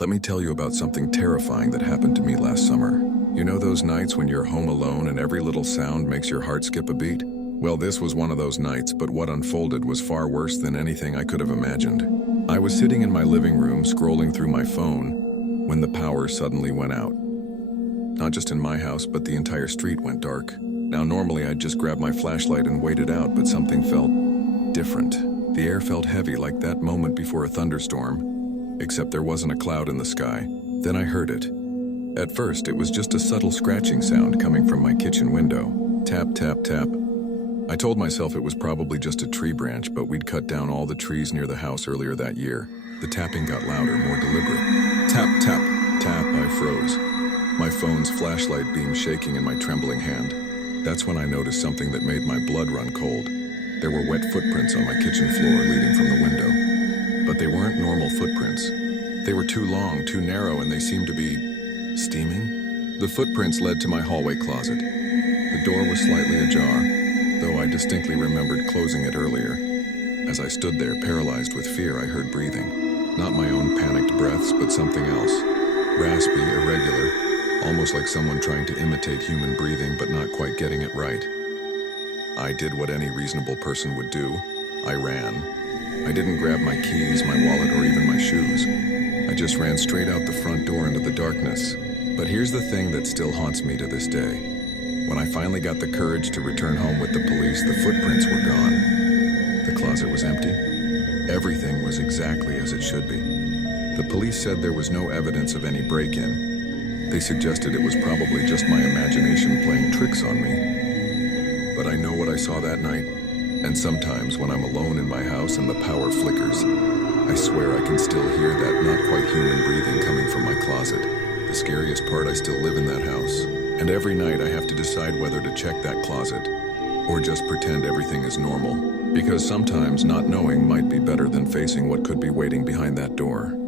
Let me tell you about something terrifying that happened to me last summer. You know those nights when you're home alone and every little sound makes your heart skip a beat? Well, this was one of those nights, but what unfolded was far worse than anything I could have imagined. I was sitting in my living room scrolling through my phone when the power suddenly went out. Not just in my house, but the entire street went dark. Now, normally I'd just grab my flashlight and wait it out, but something felt different. The air felt heavy, like that moment before a thunderstorm, except there wasn't a cloud in the sky. Then I heard it. At first, it was just a subtle scratching sound coming from my kitchen window. Tap, tap, tap. I told myself it was probably just a tree branch, but we'd cut down all the trees near the house earlier that year. The tapping got louder, more deliberate. Tap, tap, tap. I froze, my phone's flashlight beam shaking in my trembling hand. That's when I noticed something that made my blood run cold. There were wet footprints on my kitchen floor leading from the window. But they weren't normal footprints. They were too long, too narrow, and they seemed to be steaming. The footprints led to my hallway closet. The door was slightly ajar, though I distinctly remembered closing it earlier. As I stood there, paralyzed with fear, I heard breathing. Not my own panicked breaths, but something else. Raspy, irregular, almost like someone trying to imitate human breathing but not quite getting it right. I did what any reasonable person would do. I ran. I didn't grab my keys, my wallet, or even my shoes. I just ran straight out the front door into the darkness. But here's the thing that still haunts me to this day. When I finally got the courage to return home with the police, the footprints were gone. The closet was empty. Everything was exactly as it should be. The police said there was no evidence of any break-in. They suggested it was probably just my imagination playing tricks on me. But I know what I saw that night, and sometimes when I'm alone in my house and the power flickers, I swear I can still hear that not quite human breathing coming from my closet. The scariest part, I still live in that house. And every night I have to decide whether to check that closet or just pretend everything is normal. Because sometimes not knowing might be better than facing what could be waiting behind that door.